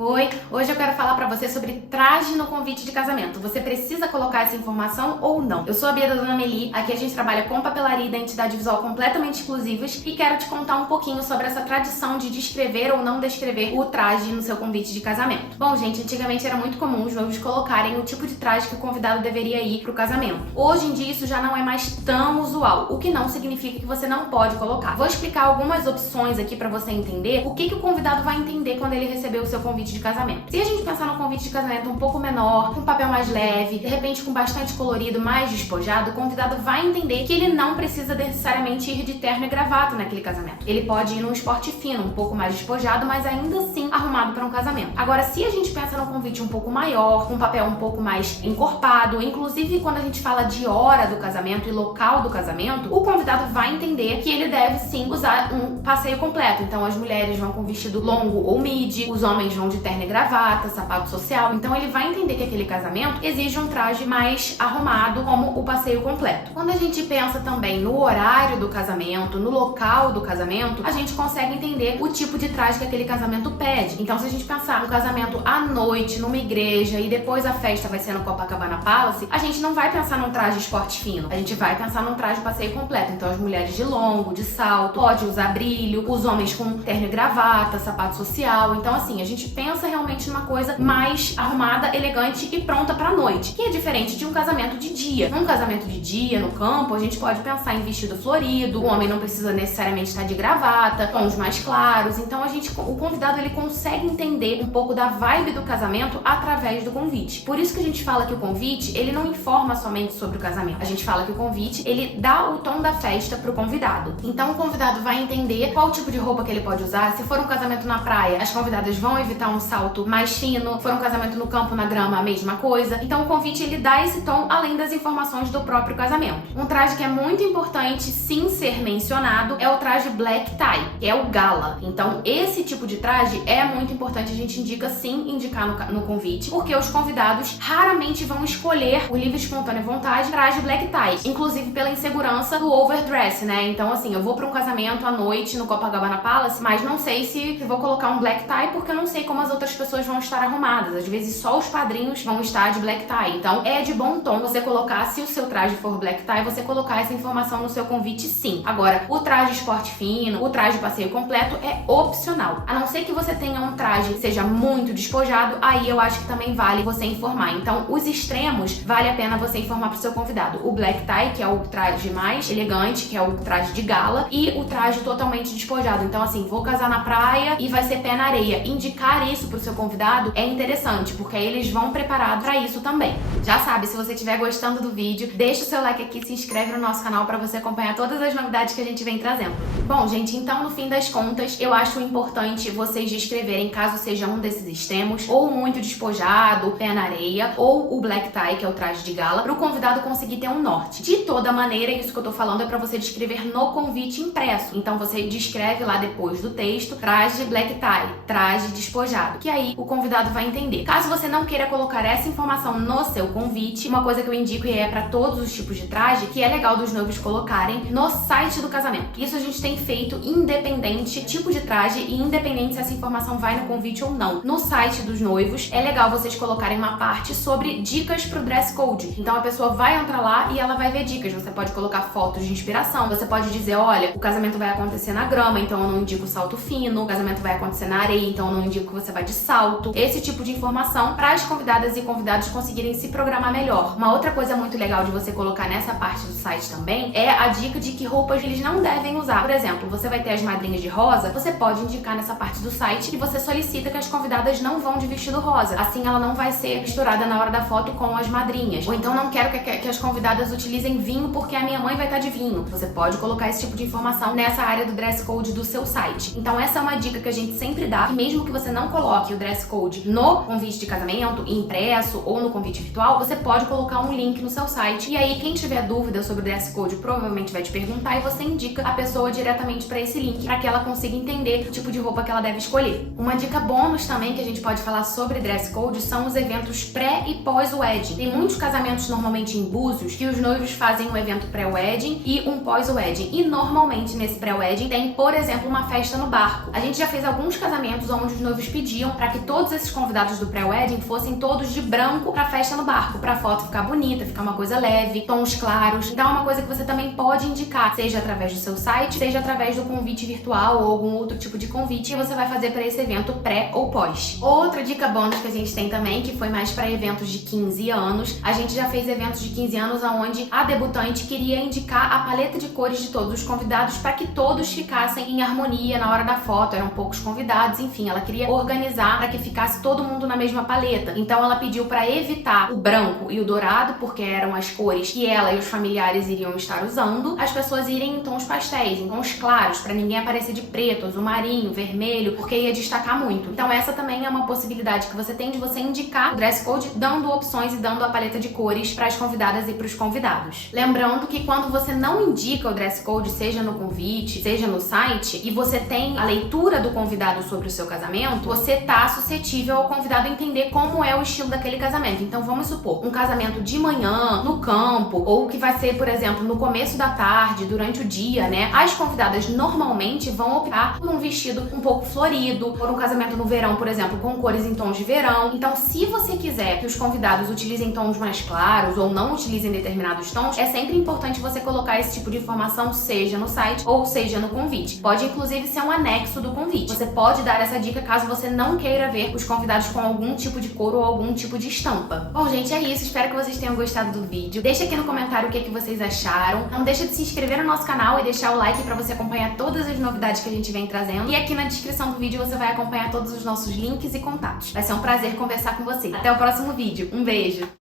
Oi, hoje eu quero falar pra você sobre traje no convite de casamento. Você precisa colocar essa informação ou não? Eu sou a Bia da Dona Meli, aqui a gente trabalha com papelaria e identidade visual completamente exclusivas e quero te contar um pouquinho sobre essa tradição de descrever ou não descrever o traje no seu convite de casamento. Bom, gente, antigamente era muito comum os noivos colocarem o tipo de traje que o convidado deveria ir pro casamento. Hoje em dia isso já não é mais tão usual, o que não significa que você não pode colocar. Vou explicar algumas opções aqui pra você entender o que o convidado vai entender quando ele receber o seu convite de casamento. Se a gente pensar no convite de casamento um pouco menor, com papel mais leve, de repente com bastante colorido, mais despojado, o convidado vai entender que ele não precisa necessariamente ir de terno e gravata naquele casamento. Ele pode ir num esporte fino, um pouco mais despojado, mas ainda assim arrumado para um casamento. Agora, se a gente pensa num convite um pouco maior, com papel um pouco mais encorpado, inclusive quando a gente fala de hora do casamento e local do casamento, o convidado vai entender que ele deve sim usar um passeio completo. Então as mulheres vão com vestido longo ou midi, os homens vão de terno e gravata, sapato social. Então ele vai entender que aquele casamento exige um traje mais arrumado, como o passeio completo. Quando a gente pensa também no horário do casamento, no local do casamento, a gente consegue entender o tipo de traje que aquele casamento pede. Então se a gente pensar no casamento à noite, numa igreja, e depois a festa vai ser no Copacabana Palace, a gente não vai pensar num traje esporte fino, a gente vai pensar num traje passeio completo. Então as mulheres de longo, de salto, pode usar brilho, os homens com terno e gravata, sapato social. Então assim, a gente pensa realmente numa coisa mais arrumada, elegante e pronta pra noite, que é diferente de um casamento de dia. Num casamento de dia, no campo, a gente pode pensar em vestido florido, o homem não precisa necessariamente estar de gravata, tons mais claros. Então o convidado ele consegue entender um pouco da vibe do casamento através do convite. Por isso que a gente fala que o convite, ele não informa somente sobre o casamento. A gente fala que o convite, ele dá o tom da festa pro convidado. Então o convidado vai entender qual tipo de roupa que ele pode usar. Se for um casamento na praia, as convidadas vão evitar um salto mais fino. Se for um casamento no campo, na grama, a mesma coisa. Então o convite, ele dá esse tom além das informações do próprio casamento. Um traje que é muito importante sim ser mencionado é o traje black tie, que é o gala. Então esse tipo de traje é muito importante, a gente indica sim indicar no convite, porque os convidados raramente vão escolher por livre e espontânea vontade traje black tie, inclusive pela insegurança do overdress, né? Então assim, eu vou para um casamento à noite no Copacabana Palace, mas não sei se vou colocar um black tie porque eu não sei como as outras pessoas vão estar arrumadas. Às vezes só os padrinhos vão estar de black tie. Então é de bom tom você colocar, se o seu traje for black tie, você colocar essa informação no seu convite sim. Agora, o traje esporte fino, o traje passeio completo é opcional. A não ser que você tenha um traje que seja muito despojado, aí eu acho que também vale você informar. Então, os extremos, vale a pena você informar pro seu convidado. O black tie, que é o traje mais elegante, que é o traje de gala, e o traje totalmente despojado. Então, assim, vou casar na praia e vai ser pé na areia. Indicar isso pro seu convidado é interessante, porque aí eles vão preparados pra isso também. Já sabe, se você estiver gostando do vídeo, deixa o seu like aqui, se inscreve no nosso canal pra você acompanhar todas as novidades que a gente vem trazendo. Bom, gente, então no fim das contas, eu acho importante vocês descreverem, caso seja um desses extremos, ou muito despojado, pé na areia, ou o black tie, que é o traje de gala, pro convidado conseguir ter um norte. De toda maneira, isso que eu tô falando é pra você descrever no convite impresso. Então você descreve lá depois do texto, traje black tie, traje despojado, que aí o convidado vai entender. Caso você não queira colocar essa informação no seu convite, uma coisa que eu indico e é para todos os tipos de traje, que é legal dos noivos colocarem no site do casamento. Isso a gente tem feito independente tipo de traje e independente se essa informação vai no convite ou não. No site dos noivos, é legal vocês colocarem uma parte sobre dicas pro dress code. Então a pessoa vai entrar lá e ela vai ver dicas. Você pode colocar fotos de inspiração, você pode dizer, olha, o casamento vai acontecer na grama, então eu não indico salto fino, o casamento vai acontecer na areia, então eu não indico que você vai de salto. Esse tipo de informação para as convidadas e convidados conseguirem se programar melhor. Uma outra coisa muito legal de você colocar nessa parte do site também é a dica de que roupas eles não devem usar. Por exemplo, você vai ter as madrinhas de rosa, você pode indicar nessa parte do site que você solicita que as convidadas não vão de vestido rosa. Assim ela não vai ser misturada na hora da foto com as madrinhas. Ou então não quero que as convidadas utilizem vinho porque a minha mãe vai estar de vinho. Você pode colocar esse tipo de informação nessa área do dress code do seu site. Então essa é uma dica que a gente sempre dá, e mesmo que você não coloque o dress code no convite de casamento, impresso ou no convite virtual, você pode colocar um link no seu site. E aí quem tiver dúvida sobre o dress code provavelmente vai te perguntar e você indica a pessoa diretamente para esse link para que ela consiga entender o tipo de roupa que ela deve escolher. Uma dica bônus também que a gente pode falar sobre dress code são os eventos pré e pós-wedding. Tem muitos casamentos normalmente em Búzios que os noivos fazem um evento pré-wedding e um pós-wedding. E normalmente nesse pré-wedding tem, por exemplo, uma festa no barco. A gente já fez alguns casamentos onde os noivos pediram pediam para que todos esses convidados do pré-wedding fossem todos de branco pra festa no barco, pra foto ficar bonita, ficar uma coisa leve, tons claros. Então é uma coisa que você também pode indicar, seja através do seu site, seja através do convite virtual ou algum outro tipo de convite que você vai fazer para esse evento pré ou pós. Outra dica bônus que a gente tem também, que foi mais para eventos de 15 anos, a gente já fez eventos de 15 anos onde a debutante queria indicar a paleta de cores de todos os convidados para que todos ficassem em harmonia na hora da foto, eram poucos convidados, enfim, ela queria organizar para que ficasse todo mundo na mesma paleta. Então ela pediu para evitar o branco e o dourado, porque eram as cores que ela e os familiares iriam estar usando, as pessoas irem em tons pastéis, em tons claros, para ninguém aparecer de preto, azul marinho, vermelho, porque ia destacar muito. Então essa também é uma possibilidade que você tem de você indicar o dress code, dando opções e dando a paleta de cores para as convidadas e para os convidados. Lembrando que quando você não indica o dress code, seja no convite, seja no site, e você tem a leitura do convidado sobre o seu casamento, você tá suscetível ao convidado entender como é o estilo daquele casamento. Então vamos supor, um casamento de manhã, no campo, ou que vai ser, por exemplo, no começo da tarde, durante o dia, né? As convidadas normalmente vão optar por um vestido um pouco florido, por um casamento no verão, por exemplo, com cores em tons de verão. Então, se você quiser que os convidados utilizem tons mais claros ou não utilizem determinados tons, é sempre importante você colocar esse tipo de informação, seja no site ou seja no convite. Pode inclusive ser um anexo do convite. Você pode dar essa dica caso você não queira ver os convidados com algum tipo de cor ou algum tipo de estampa. Bom, gente, é isso. Espero que vocês tenham gostado do vídeo. Deixa aqui no comentário o que vocês acharam. Não deixa de se inscrever no nosso canal e deixar o like para você acompanhar todas as novidades que a gente vem trazendo. E aqui na descrição do vídeo você vai acompanhar todos os nossos links e contatos. Vai ser um prazer conversar com você. Até o próximo vídeo. Um beijo!